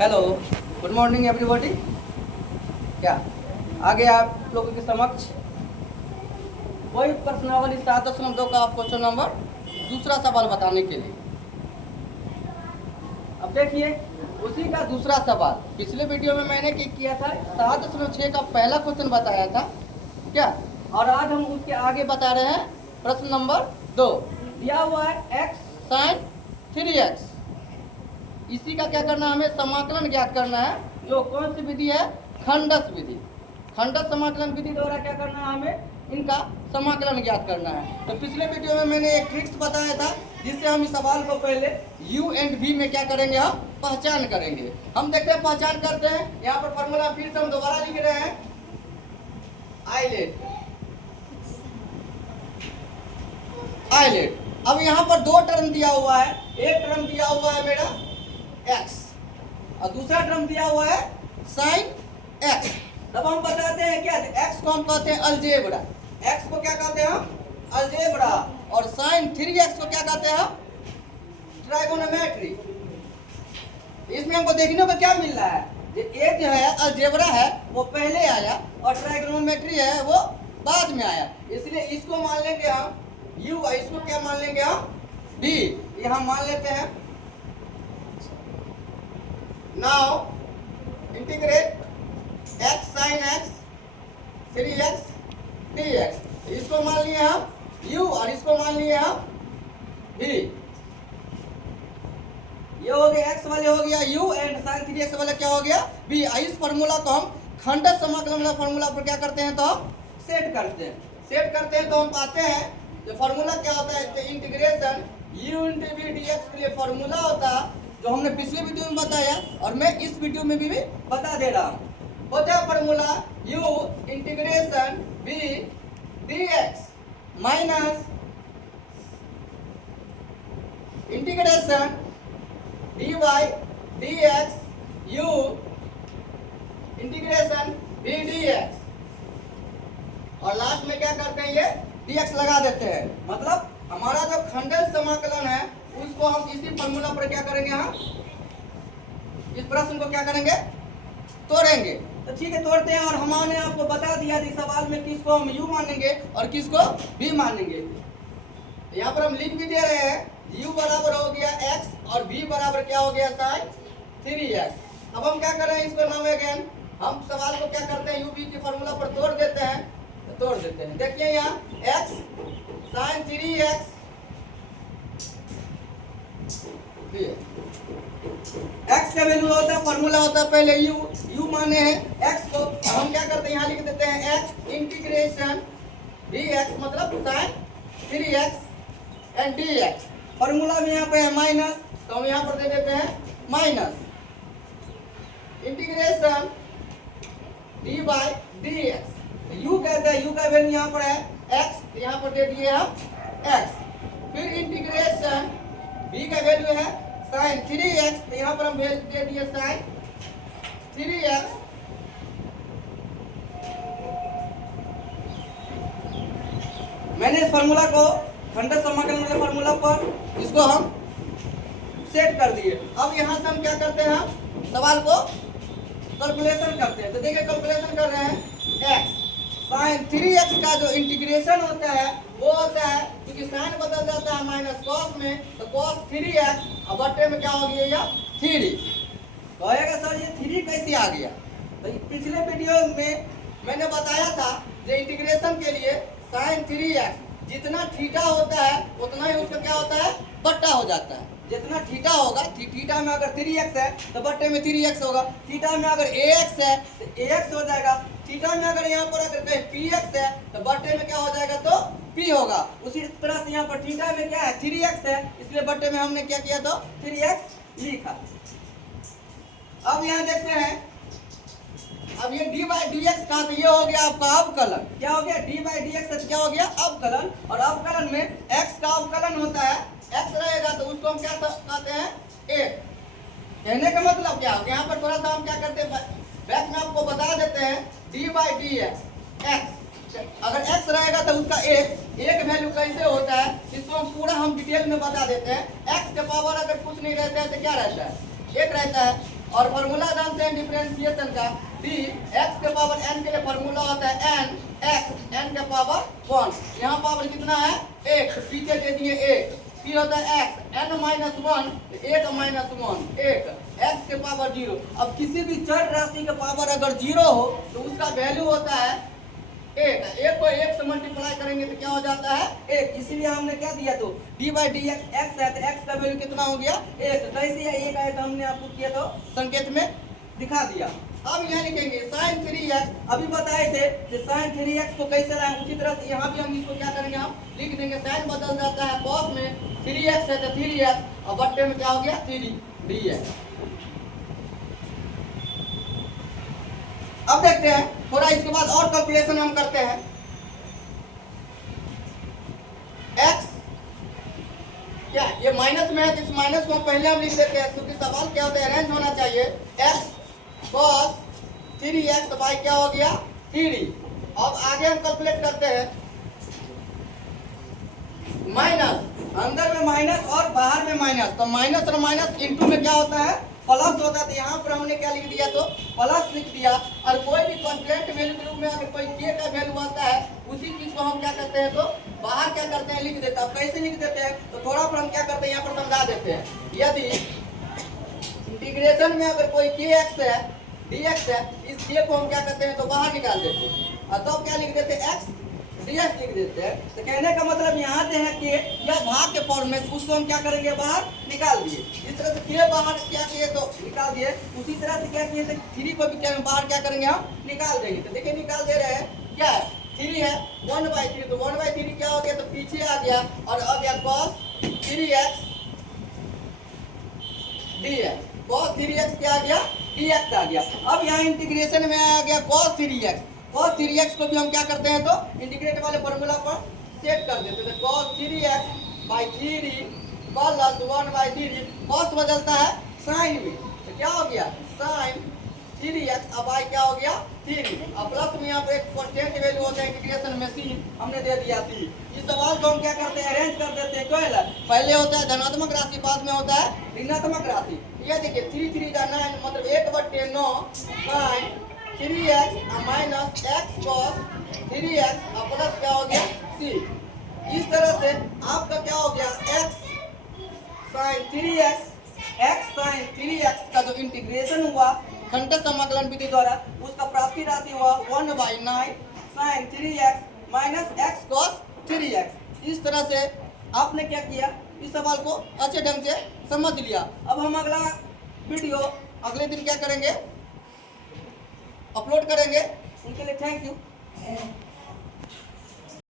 Hello, good morning everybody. क्या आगे आप लोगों के समक्ष वही प्रश्नावली 7.2 का आप क्वेश्चन नंबर दूसरा सवाल बताने के लिए। अब देखिए उसी का दूसरा सवाल। पिछले वीडियो में मैंने क्या किया था, 7.6 का पहला क्वेश्चन बताया था क्या, और आज हम उसके आगे बता रहे हैं प्रश्न नंबर 2। दिया हुआ है x sin 3x। इसी का क्या करना है, हमें समाकलन ज्ञात करना है। जो कौन सी विधि है, खंडस विधि। खंडस समाकलन विधि द्वारा क्या करना है, हमें इनका समाकलन ज्ञात करना है। तो पिछले वीडियो में मैंने एक ट्रिक्स बताया था जिससे हम इस सवाल को पहले u एंड v में क्या करेंगे, हम पहचान करेंगे। हम देखते हैं पहचान करते हैं। यहाँ पर फॉर्मूला फिर से हम दोबारा लिख रहे हैं, आइलेट। अब यहाँ पर दो टर्म दिया हुआ है। एक टर्म दिया हुआ है मेरा x और दूसरा टर्म दिया हुआ है sin x। तब हम बताते हैं क्या, x को हम कहते हैं अलजेब्रा। x को क्या कहते हैं हम, अलजेब्रा। और sin 3x को क्या कहते हैं हम, ट्राइगोनोमेट्री। इसमें हमको देखने को क्या मिल रहा है, ये जो है अलजेब्रा है वो पहले आया और ट्राइगोनोमेट्री है वो बाद में आया। इसलिए इसको मान लेंगे हम u और इसको क्या मान लेंगे हम v। ये हम मान लेते हैं। Now integrate x sin x 3x dx। इसको मान लिए हम u और इसको मान लिए हम v। ये हो गया x वाले हो गया u एंड sin 3x वाला क्या हो गया v। इस फार्मूला को हम खंडस समाकलन वाला फार्मूला पर क्या करते हैं, तो हम सेट करते हैं। तो हम पाते हैं जो फार्मूला क्या होता है, तो integration u into v dx के लिए फार्मूला होता है जो हमने पिछले वीडियो में बताया और मैं इस वीडियो में भी बता दे रहा हूँ। होता है formula u integration v dx minus integration dy dx u integration v dx। और लास्ट में क्या करते हैं, ये dx लगा देते हैं। मतलब हमारा जो खंडन समाकलन है उसको हम इसी फार्मूला पर क्या करेंगे, हम इस प्रश्न को क्या करेंगे, तोड़ेंगे। तो ठीक है, तोड़ते हैं। और हमने आपको बता दिया इस सवाल में किसको हम u मानेंगे और किसको v मानेंगे। यहाँ पर हम लिख भी दे रहे हैं, u बराबर हो गया x और v बराबर क्या हो गया sin 3x। अब हम क्या कर रहे हैं, इसको नाम अगेन हम सवाल को क्या करते हैं, u v के फार्मूला पर तोड़ देते हैं। देखिए यहाँ x sin 3x x का वैल्यू होता है, फार्मूला होता है पहले u माने हैं x को। हम क्या करते हैं, यहाँ लिख देते हैं x इंटीग्रेशन dx मतलब sin 3x and dx। Formula में यहाँ पे है माइनस, तो हम यहाँ पर दे देते हैं minus integration dy dx। u कहते हैं, u का वैल्यू यहाँ पर है x, यहाँ पर दे दिए हम x। फिर इंटीग्रेशन v का वैल्यू है sin 3x, तो यहाँ पर हम वैल्यू दे दिए sin 3x। मैंने इस फार्मूला को खंडन समाकलन वाले फार्मूला पर इसको हम सेट कर दिए। अब यहाँ से हम क्या करते हैं, हम सवाल को कैलकुलेशन करते हैं। तो देखिए कैलकुलेशन कर रहे हैं x sin 3x का जो इंटीग्रेशन होता है वो होता है, क्योंकि साइन बदल जाता है माइनस कॉस में, तो cos 3x और बट्टे में क्या हो गया, या 3। कहेगा सर ये 3 कैसे आ गया। तो पिछले वीडियो में मैंने बताया था जो इंटीग्रेशन के लिए sin 3x जितना थीटा होता है उतना ही उसका क्या होता है, बट्टा हो जाता है। जितना थीटा होगा, थीटा में अगर 3x है तो बट्टे में 3x होगा। थीटा में अगर ax है तो ax हो जाएगा। थीटा में अगर यहाँ पर अगर कहीं px है तो बट्टे में क्या हो जाएगा, तो p होगा। उसी तरह से यहाँ पर थीटा में क्या है, 3x है, इसलिए बट्टे में हमने क्या किया, तो 3x लिखा। अब यहाँ देखते हैं, अब ये dy dx का, तो ये हो गया आपका अवकलन। क्या हो गया, dy dx से क्या हो गया, अवकलन। और अवकलन में x का अवकलन होता है, x रहेगा तो उसको हम क्या कहते हैं, एक। कहने का मतलब क्या हो, यहाँ पर थोड़ा सा हम क्या करते हैं, बैक में आपको बता देते हैं dy dx x। अगर x रहेगा तो उसका एक वैल्यू कैसे होता है, इसको हम पूरा डिटेल में बता देते हैं। x के पावर अगर कुछ नहीं रहता है तो क्या रहता है, एक रहता है। और फॉर्मूला जानते हैं डिफरेंशिएशन का, डी एक्स के पावर एन के लिए फॉर्मूला होता है एन एक्स एन के पावर 1। यहाँ पावर कितना है 1, तो पीछे दे दिए 1, फिर होता है x n minus 1, 1 minus 1 1, x के पावर 0। अब किसी भी चर राशि का पावर अगर 0 हो तो उसका वैल्यू होता है 1। 1 को 1 से मल्टीप्लाई करेंगे तो क्या हो जाता है 1। इसीलिए हमने क्या दिया, तो D by D x x है तो एक्स का वैल्यू कितना हो गया 1। कैसे 1 आया तो हमने आपको किया तो संकेत में दिखा दिया। अब यहाँ लिखेंगे साइन 3x, अभी बताए थे कि साइन 3x को कैसे लाएं, उसी तरह से यहाँ भी हम इसको क्या करेंगे, हम लिख देंगे साइन बदल जाता है कॉस में, 3x है तो 3x और बट्टे में क्या हो गया 3dx। अब देखते हैं थोड़ा इसके बाद और कैलकुलेशन हम करते हैं। x क्या ये माइनस में है, इस माइनस को पहले हम लिख देते हैं क्योंकि सवाल क्या होता है अरेंज होना चाहिए। x cos 3x बाई क्या हो गया 3d। अब आगे हम कैलकुलेट करते हैं, माइनस अंदर में माइनस और बाहर में माइनस, तो माइनस और माइनस इंटू में क्या होता है प्लस होता है। तो यहाँ पर हमने क्या लिख दिया, तो प्लस लिख दिया। और कोई भी कांस्टेंट वैल्यू के रूप में अगर कोई k का वैल्यू आता है उसी चीज को हम क्या करते हैं, तो बाहर क्या करते हैं लिख देते हैं। कैसे लिख देते हैं, तो थोड़ा पर हम क्या करते हैं यहाँ पर समझा देते हैं। यदि इंटीग्रेशन में अगर कोई kx है dx है, इस k को हम क्या करते हैं तो बाहर निकाल देते हैं और तब क्या लिख देते हैं x dx लिख देते हैं। तो कहने का मतलब यहाँ से है कि यह भाग के फॉर्म में उसको हम क्या करेंगे बाहर निकाल दिए। इस तरह से k बाहर क्या किए तो निकाल दिए, उसी तरह से क्या किए थे 3 को भी क्या बाहर क्या करेंगे हम निकाल देंगे। तो देखिए निकाल दे रहे हैं, क्या है 3 है 1/3, तो 1/3 क्या हो गया तो पीछे आ गया और आ गया cos 3x dx, cos 3x क्या आ गया dx आ गया। अब यहाँ इंटीग्रेशन में आ गया cos 3x, cos 3x को भी हम क्या करते हैं तो इंटीग्रेट वाले फॉर्मूला पर सेट कर देते हैं। cos 3x by 3 plus 1/3, cos बदलता है sin में, तो क्या हो गया sin 3x अब बाई क्या हो गया 3, अब प्लस में यहाँ पे एक कांस्टेंट वैल्यू होता है इंटीग्रेशन में c, हमने दे दिया c। इस सवाल को हम क्या करते हैं अरेंज कर देते हैं। क्यों पहले होता है धनात्मक राशि, बाद में होता है ऋणात्मक राशि। ये देखिए 3 3 का 9 मतलब 1/9 sin 3x minus x cos 3x और प्लस क्या हो गया c। इस तरह से आपका क्या हो गया x sin 3x का जो इंटीग्रेशन हुआ खंड समाकलन विधि द्वारा, उसका प्राप्ति राशि हुआ 1/9 sin 3x minus x cos 3x। इस तरह से आपने क्या किया, इस सवाल को अच्छे ढंग से समझ लिया। अब हम अगला वीडियो अगले दिन क्या करेंगे अपलोड करेंगे। उनके लिए थैंक यू।